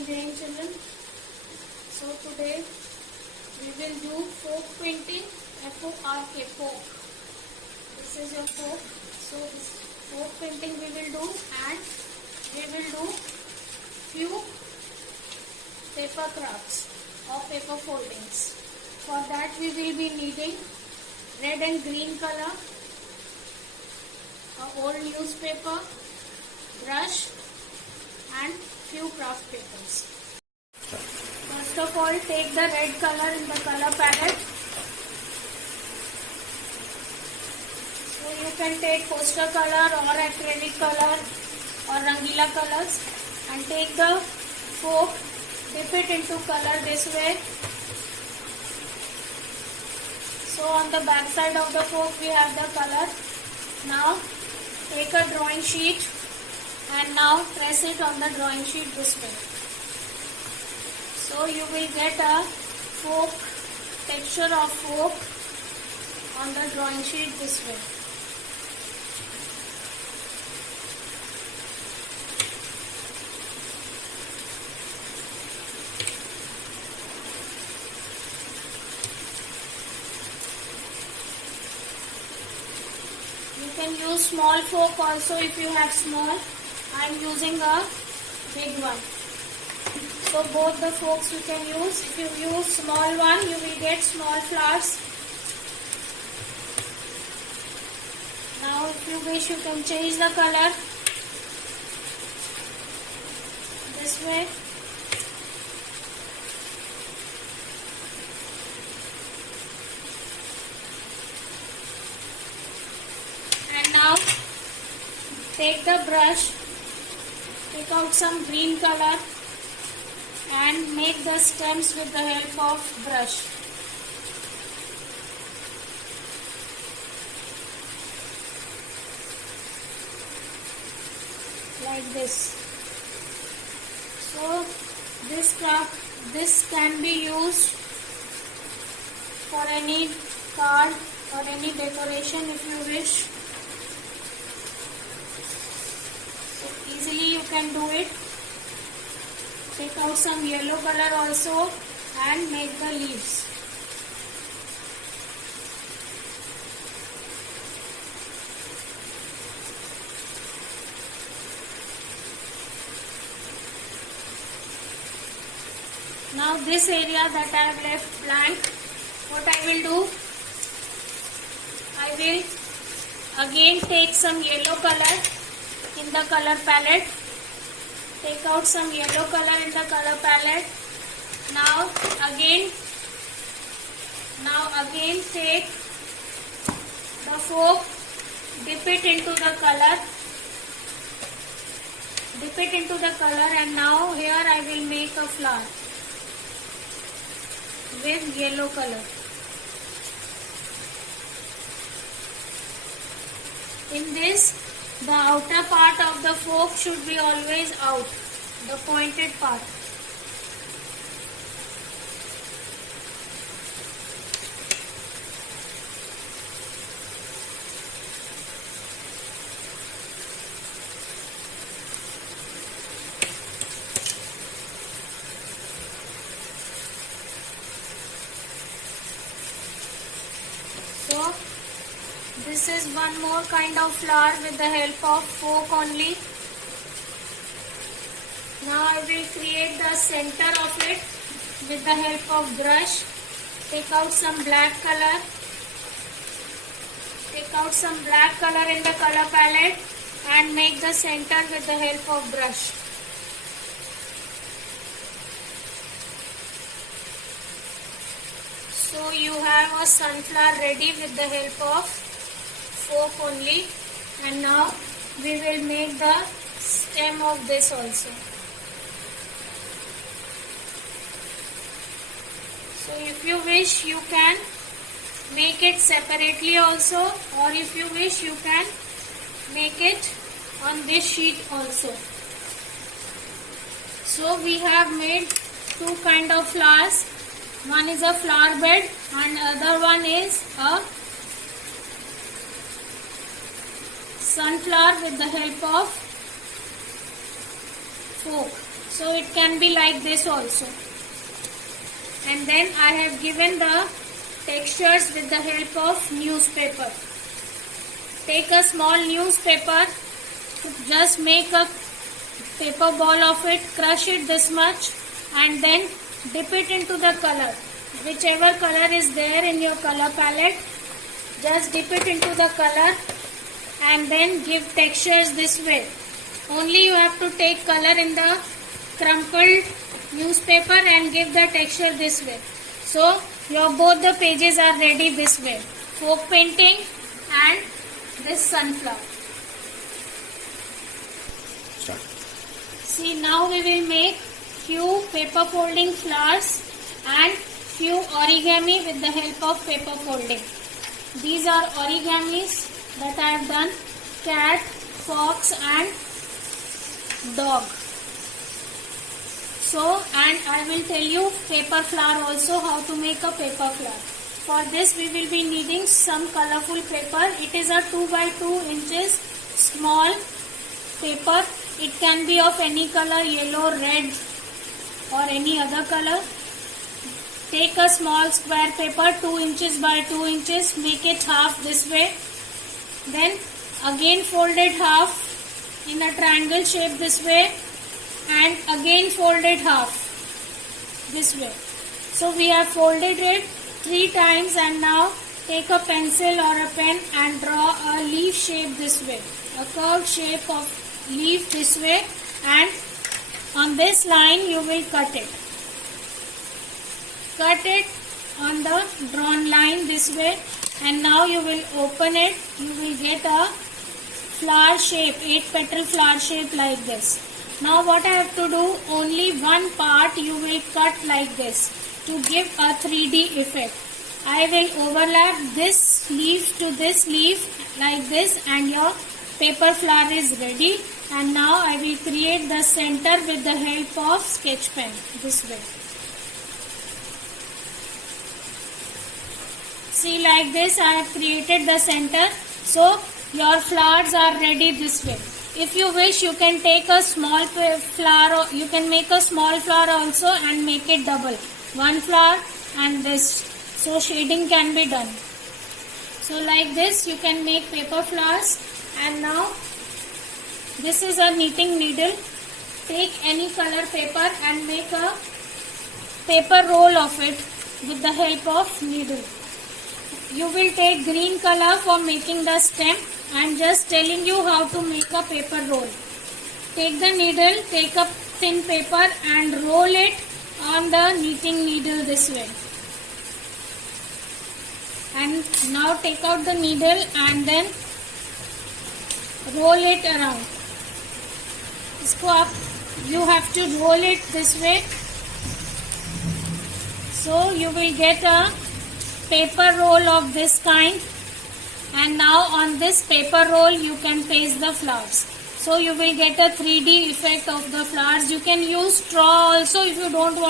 morning, Jai Hind children. So today we will do folk painting, F-O-R-K, folk. This is your folk. So this folk painting we will do, and we will do few paper crafts or paper foldings. For that we will be needing red and green color, a old newspaper, brush and few craft papers. First of all, take the red color in the color palette. So you can take poster color or acrylic color or Rangila colors, and take the folk, dip it into color this way. So on the back side of the folk we have the color. Now take a drawing sheet and now press it on the drawing sheet this way. So you will get a folk, texture of folk on the drawing sheet this way. You can use small folk also if you have small. I am using a big one. So both the folks you can use. If you use small one, you will get small flowers. Now if you wish, you can change the color this way. And now take the brush, take out some green color and make the stems with the help of brush. Like this. So this can be used for any card or any decoration if you wish. So easily you can do it. Take out some yellow color also and make the leaves. Now this area that I have left blank, what I will do, I will again take some yellow color in the color palette. Take out some yellow color in the color palette. Now again take the folk, dip it into the color, and now here I will make a flower with yellow color. In this, the outer part of the folk should be always out, the pointed part. So this is one more kind of flower with the help of folk only. Now I will create the center of it with the help of brush. Take out some black color. Take out some black color in the color palette and make the center with the help of brush. So you have a sunflower ready with the help of folk only, and now we will make the stem of this also. So if you wish, you can make it separately also, or if you wish, you can make it on this sheet also. So we have made two kind of flowers. One is a flower bed and other one is a sunflower with the help of folk. So it can be like this also. And then I have given the textures with the help of newspaper. Take a small newspaper, just make a paper ball of it, crush it this much, and then dip it into the color. Whichever color is there in your color palette, just dip it into the color and then give textures this way. Only you have to take color in the crumpled newspaper and give the texture this way. So your both the pages are ready this way. Folk painting and this sunflower. Start. See, now we will make few paper folding flowers and few origami with the help of paper folding. These are origamis that I have done: cat, fox and dog. So, and I will tell you paper flower also, how to make a paper flower. For this we will be needing some colorful paper. It is a 2 by 2 inches small paper. It can be of any color, yellow, red or any other color. Take a small square paper 2 inches by 2 inches, make it half this way. Then again fold it half in a triangle shape this way, and again fold it half this way. So we have folded it 3 times, and now take a pencil or a pen and draw a leaf shape this way, a curved shape of leaf this way, and on this line you will cut it. Cut it on the drawn line this way, and now you will open it. You will get a flower shape, 8 petal flower shape like this. Now what I have to do, only one part you will cut like this to give a 3D effect. I will overlap this leaf to this leaf like this, and your paper flower is ready. And now I will create the center with the help of sketch pen this way. See, like this I have created the center. So your flowers are ready this way. If you wish, you can take a small flower, or you can make a small flower also and make it double. One flower and this. So shading can be done. So like this you can make paper flowers. And now this is a knitting needle. Take any color paper and make a paper roll of it with the help of needle. You will take green color for making the stem. I am just telling you how to make a paper roll. Take the needle, take a thin paper and roll it on the knitting needle this way. And now take out the needle and then roll it around. इसको आप, you have to roll it this way. So you will get a paper roll of this kind. And now on this paper roll you can paste the flowers. So you will get a 3D effect of the flowers. You can use straw also if you don't want